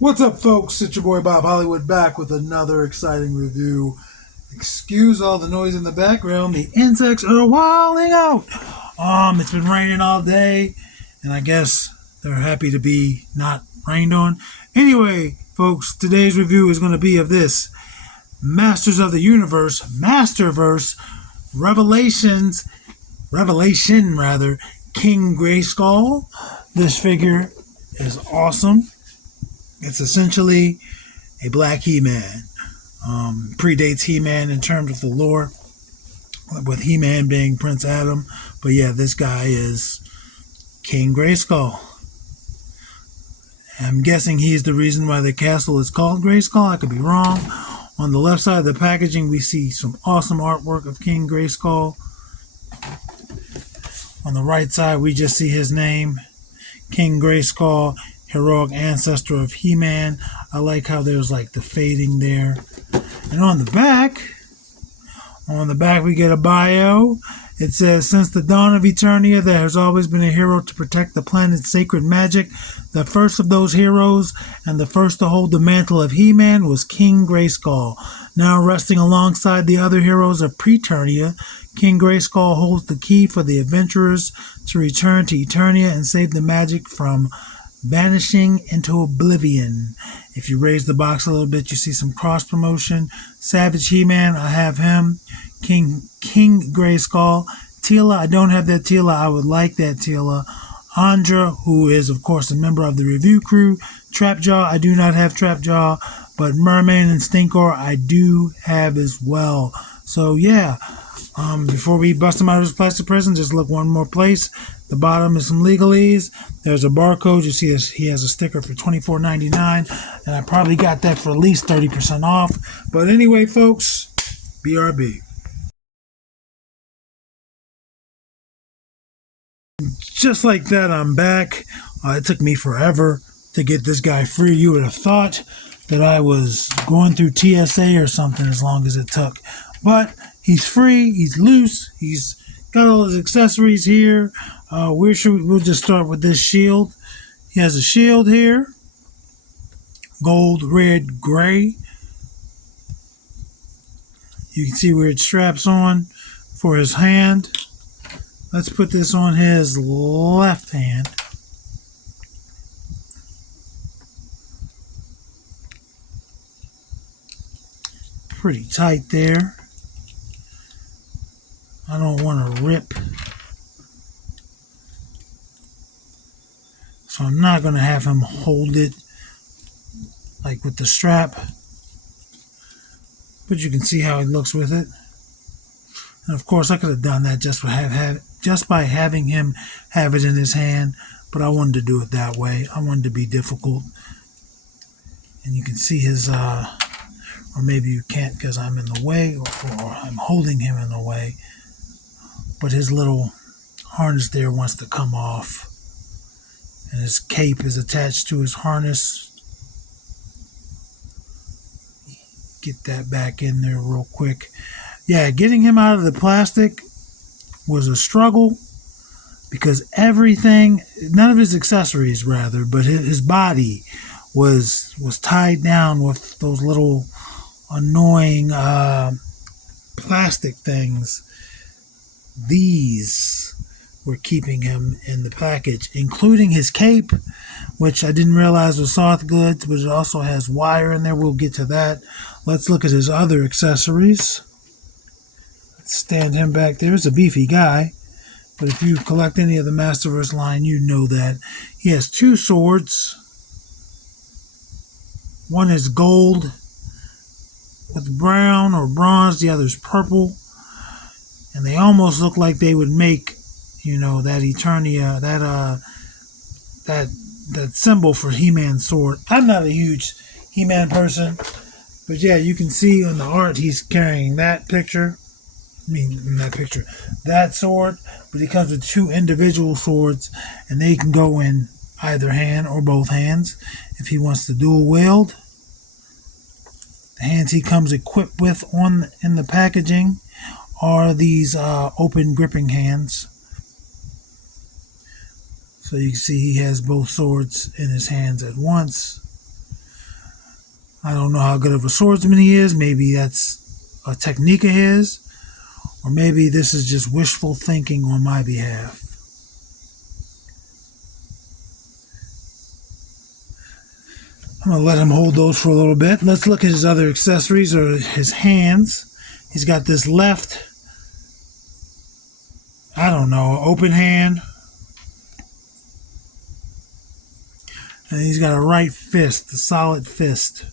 What's up, folks? It's your boy Bob Hollywood back with another exciting review. Excuse all the noise in the background. The insects are wilding out. It's been raining all day, and I guess they're happy to be not rained on. Anyway, folks, today's review is going to be of this Masters of the Universe, Masterverse, Revelation, King Grayskull. This figure is awesome. It's essentially a black He-Man. Predates He-Man in terms of the lore, with He-Man being Prince Adam. But yeah, this guy is King Grayskull. I'm guessing he's the reason why the castle is called Grayskull. I could be wrong. On the left side of the packaging, we see some awesome artwork of King Grayskull. On the right side, we just see his name, King Grayskull, heroic ancestor of He-Man. I like how there's like the fading there. And on the back we get a bio. It says, since the dawn of Eternia, there has always been a hero to protect the planet's sacred magic. The first of those heroes, and the first to hold the mantle of He-Man, was King Grayskull. Now resting alongside the other heroes of Preternia, King Grayskull holds the key for the adventurers to return to Eternia and save the magic from vanishing into oblivion. If you raise the box a little bit, you see some cross promotion. Savage He-Man, I have him. King Grayskull. Teela, I don't have that Teela. I would like that Teela. Andra, who is of course a member of the review crew. Trapjaw, I do not have Trapjaw, but Merman and Stinkor I do have as well. So yeah, before we bust him out of his plastic prison, just look one more place. The bottom is some legalese. There's a barcode. You see he has a sticker for $24.99, and I probably got that for at least 30% off. But anyway, folks, BRB. Just like that, I'm back. It took me forever to get this guy free. You would have thought that I was going through TSA or something as long as it took. But he's free, he's loose, he's got all his accessories here. We'll just start with this shield. He has a shield here. Gold, red, gray. You can see where it straps on for his hand. Let's put this on his left hand. Pretty tight there. I don't want to rip, so I'm not going to have him hold it like with the strap, but you can see how it looks with it. And of course I could have done that just by having him have it in his hand, but I wanted to do it that way. I wanted to be difficult. And you can see his or maybe you can't because I'm in the way, or I'm holding him in the way. But his little harness there wants to come off. And his cape is attached to his harness. Get that back in there real quick. Yeah, getting him out of the plastic was a struggle because none of his accessories rather, but his body was tied down with those little annoying plastic things. These were keeping him in the package, including his cape, which I didn't realize was soft goods, but it also has wire in there. We'll get to that. Let's look at his other accessories. Let's stand him back there. He's a beefy guy, but if you collect any of the Masterverse line, you know that. He has two swords. One is gold with brown or bronze, the other is purple. And they almost look like they would make, that Eternia, that symbol for He-Man's sword. I'm not a huge He-Man person, but yeah, you can see on the art he's carrying that sword, but he comes with two individual swords, and they can go in either hand or both hands if he wants to dual wield. The hands he comes equipped with in the packaging are these open gripping hands. So you can see he has both swords in his hands at once. I don't know how good of a swordsman he is. Maybe that's a technique of his, or maybe this is just wishful thinking on my behalf. I'm going to let him hold those for a little bit. Let's look at his other accessories, or his hands. He's got this left, I don't know, open hand. And he's got a right fist, a solid fist.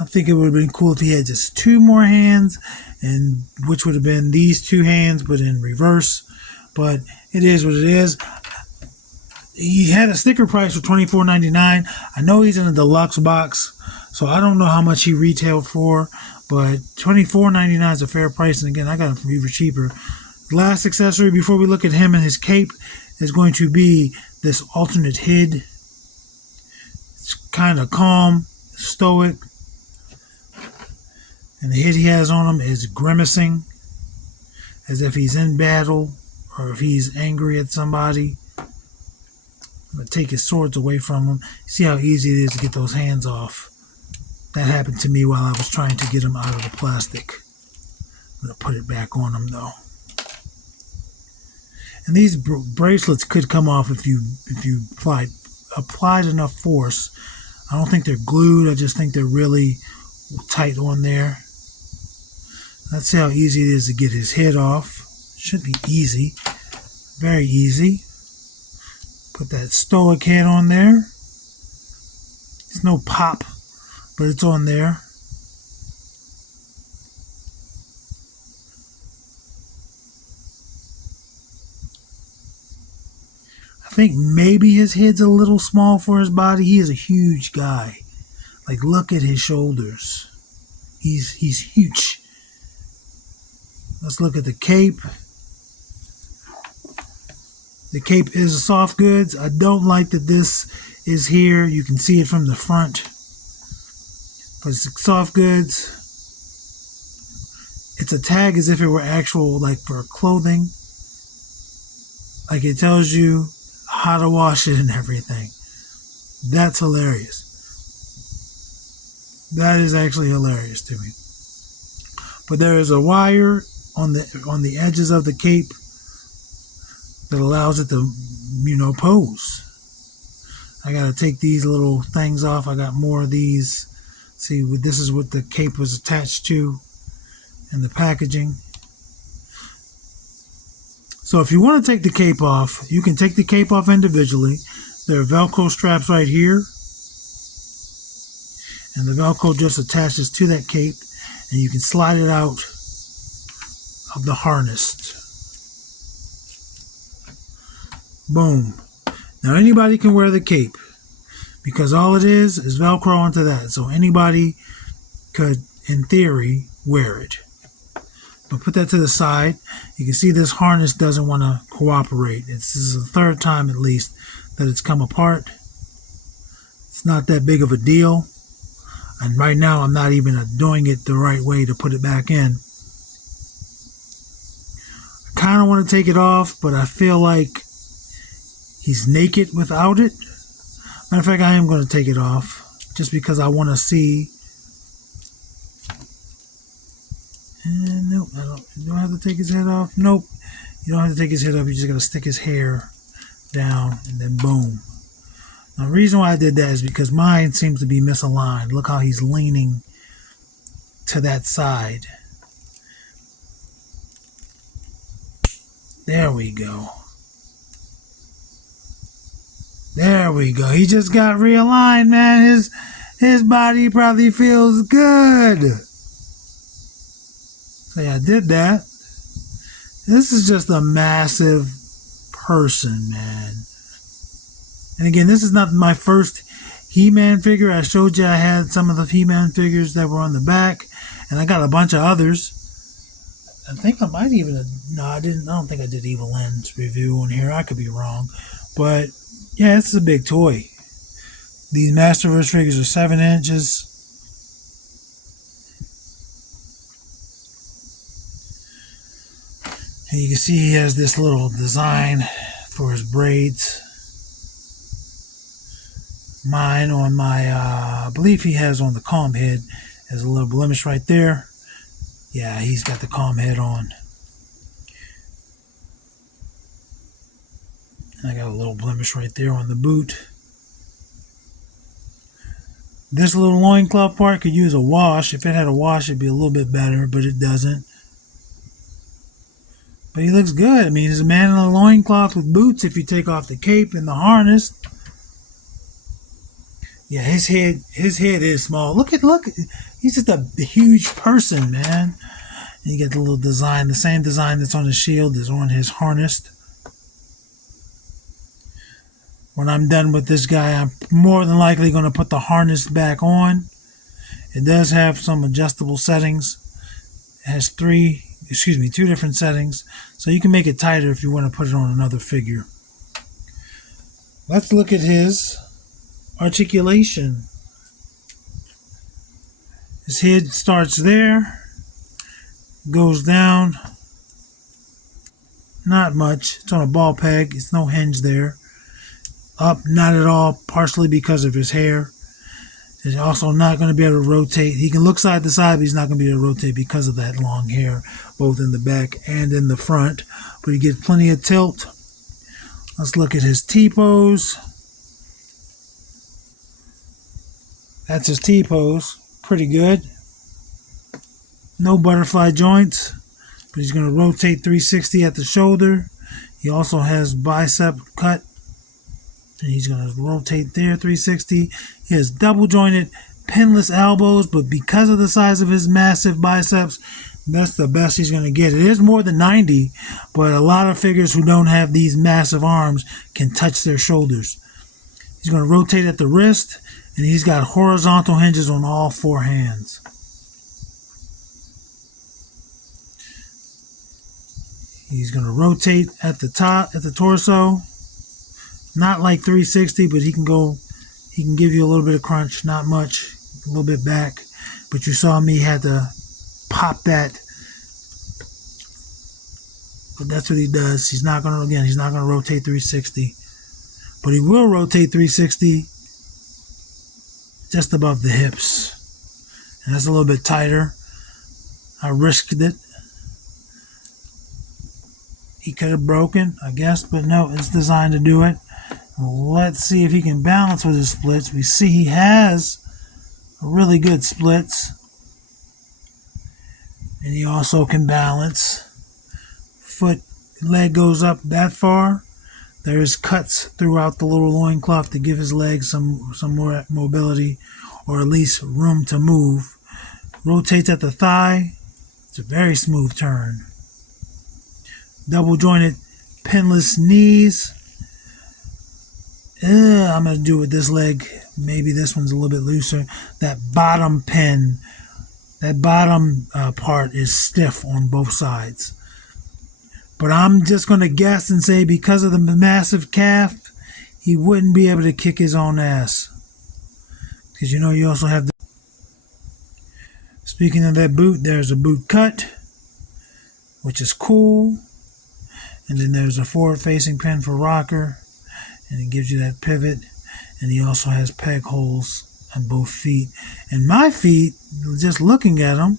I think it would have been cool if he had just two more hands, and which would have been these two hands, but in reverse. But it is what it is. He had a sticker price for $24.99. I know he's in a deluxe box, so I don't know how much he retailed for, but $24.99 is a fair price. And again, I got him from even cheaper. Last accessory before we look at him and his cape is going to be this alternate head. It's kind of calm, stoic. And the head he has on him is grimacing, as if he's in battle or if he's angry at somebody. I'm going to take his swords away from him. See how easy it is to get those hands off. That happened to me while I was trying to get him out of the plastic. I'm going to put it back on him though. And these bracelets could come off if you applied enough force. I don't think they're glued. I just think they're really tight on there. Let's see how easy it is to get his head off. Should be easy. Very easy. Put that stoic head on there. It's no pop, but it's on there. I think maybe his head's a little small for his body. He is a huge guy. Like, look at his shoulders. He's huge. Let's look at the cape. The cape is soft goods. I don't like that this is here. You can see it from the front. But it's soft goods. It's a tag as if it were actual, like for clothing. Like it tells you how to wash it and everything. That's hilarious. That is actually hilarious to me. But there is a wire on the edges of the cape that allows it to, pose. I gotta take these little things off. I got more of these. See, this is what the cape was attached to in the packaging. So if you want to take the cape off, you can take the cape off individually. There are Velcro straps right here. And the Velcro just attaches to that cape, and you can slide it out of the harness. Boom. Now anybody can wear the cape because all it is Velcro onto that. So anybody could, in theory, wear it. But put that to the side. You can see this harness doesn't want to cooperate. This is the third time at least that it's come apart. It's not that big of a deal. And right now I'm not even doing it the right way to put it back in. I kind of want to take it off, but I feel like he's naked without it. Matter of fact, I am going to take it off just because I want to see. And nope, you don't have to take his head off. Nope, you don't have to take his head off. You just got to stick his hair down and then boom. Now, the reason why I did that is because mine seems to be misaligned. Look how he's leaning to that side. There we go. There we go. He just got realigned, man. His body probably feels good. So yeah, I did that. This is just a massive person, man. And again, this is not my first He-Man figure. I showed you I had some of the He-Man figures that were on the back, and I got a bunch of others. I think I might even, no, I didn't. I don't think I did Evil End's review on here. I could be wrong, but yeah, this is a big toy. These Masterverse figures are 7 inches. And you can see he has this little design for his braids. Mine on my, I believe he has on the calm head. There's a little blemish right there. Yeah, he's got the calm head on. And I got a little blemish right there on the boot. This little loincloth part could use a wash. If it had a wash, it'd be a little bit better, but it doesn't. But he looks good. I mean, he's a man in a loincloth with boots if you take off the cape and the harness. Yeah, his head is small. Look. He's just a huge person, man. And you get the little design, the same design that's on his shield is on his harness. When I'm done with this guy, I'm more than likely going to put the harness back on. It does have some adjustable settings. It has two different settings. So you can make it tighter if you want to put it on another figure. Let's look at his articulation. His head starts there, goes down, not much. It's on a ball peg. It's no hinge there. Up, not at all, partially because of his hair. He's also not going to be able to rotate. He can look side to side, but he's not going to be able to rotate because of that long hair, both in the back and in the front. But he gets plenty of tilt. Let's look at his T-pose. That's his T-pose. Pretty good. No butterfly joints, but he's going to rotate 360 at the shoulder. He also has bicep cut. And he's going to rotate there 360. He has double jointed pinless elbows, but because of the size of his massive biceps, that's the best he's going to get. It is more than 90, but a lot of figures who don't have these massive arms can touch their shoulders. He's going to rotate at the wrist, and he's got horizontal hinges on all four hands. He's going to rotate at the top, at the torso. Not like 360, but he can give you a little bit of crunch, not much, a little bit back. But you saw me had to pop that. But that's what he does. He's not going to rotate 360. But he will rotate 360 just above the hips. And that's a little bit tighter. I risked it. He could have broken, I guess, but no, it's designed to do it. Let's see if he can balance with his splits. We see he has really good splits. And he also can balance. Leg goes up that far. There is cuts throughout the little loincloth to give his legs some more mobility, or at least room to move. Rotates at the thigh. It's a very smooth turn. Double jointed pinless knees. I'm going to do it with this leg. Maybe this one's a little bit looser. That bottom pin, that bottom part is stiff on both sides. But I'm just going to guess and say because of the massive calf, he wouldn't be able to kick his own ass. Because you also have the... Speaking of that boot, there's a boot cut, which is cool. And then there's a forward-facing pin for rocker. And it gives you that pivot. And he also has peg holes on both feet. And my feet, just looking at them,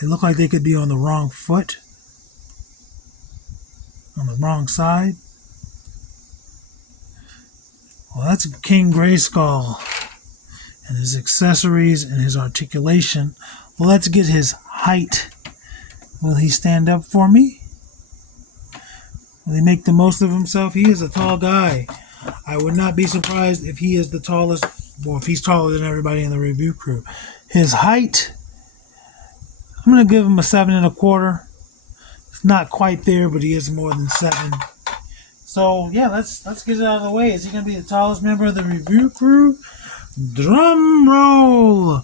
they look like they could be on the wrong foot. On the wrong side. Well, that's King Grayskull. And his accessories and his articulation. Well, let's get his height. Will he stand up for me? Will he make the most of himself? He is a tall guy. I would not be surprised if he is the tallest, or if he's taller than everybody in the review crew. His height, I'm going to give him a 7 1/4. It's not quite there, but he is more than 7. So, yeah, let's get it out of the way. Is he going to be the tallest member of the review crew? Drum roll!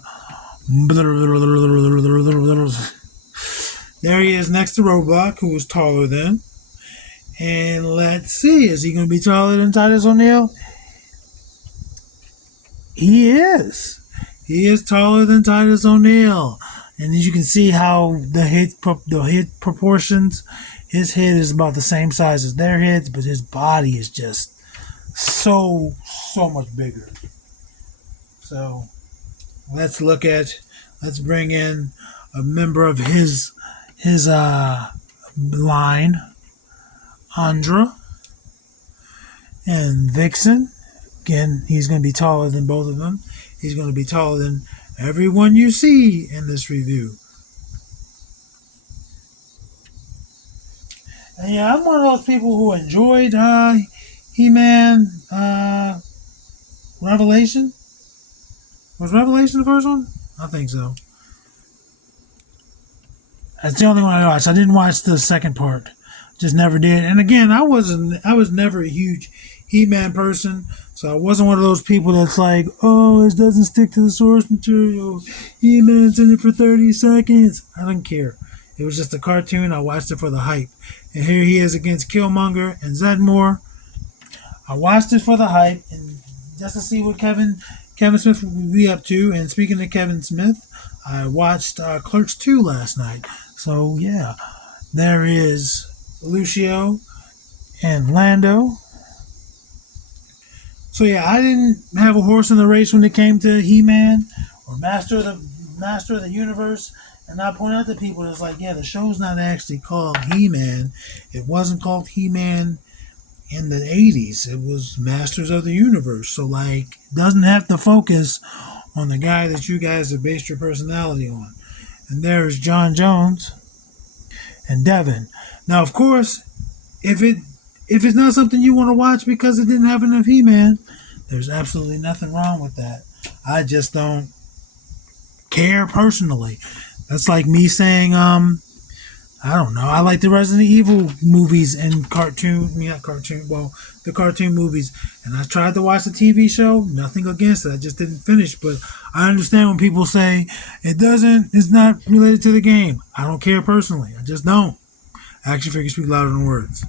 There he is next to Roebuck, who was taller than. And let's see, is he going to be taller than Titus O'Neil? He is. He is taller than Titus O'Neil. And as you can see how the head proportions, his head is about the same size as their heads, but his body is just so much bigger. So let's look at, let's bring in a member of his line, Andra and Vixen. Again, he's going to be taller than both of them. He's going to be taller than everyone you see in this review. And yeah, I'm one of those people who enjoyed He-Man Revelation. Was Revelation the first one? I think so. That's the only one I watched. I didn't watch the second part. Just never did. And again, I was never a huge He-Man person, so I wasn't one of those people that's like, oh, it doesn't stick to the source material. He-Man's in it for 30 seconds. I don't care. It was just a cartoon. I watched it for the hype. And here he is against Killmonger and Zedmore. I watched it for the hype and just to see what Kevin Smith would be up to. And speaking of Kevin Smith, I watched Clerks 2 last night. So yeah, there is Lucio and Lando. So yeah, I didn't have a horse in the race when it came to He-Man or Master of the Universe. And I point out to people, it's like, yeah, the show's not actually called He-Man. It wasn't called He-Man in the 80s. It was Masters of the Universe. So like, it doesn't have to focus on the guy that you guys have based your personality on. And there's John Jones and Devin. Now, of course, if it's not something you want to watch because it didn't have enough He-Man, there's absolutely nothing wrong with that. I just don't care personally. That's like me saying, I don't know, I like the Resident Evil movies and the cartoon movies. And I tried to watch the TV show, nothing against it, I just didn't finish. But I understand when people say, it's not related to the game. I don't care personally, I just don't. Action figures speak louder than words.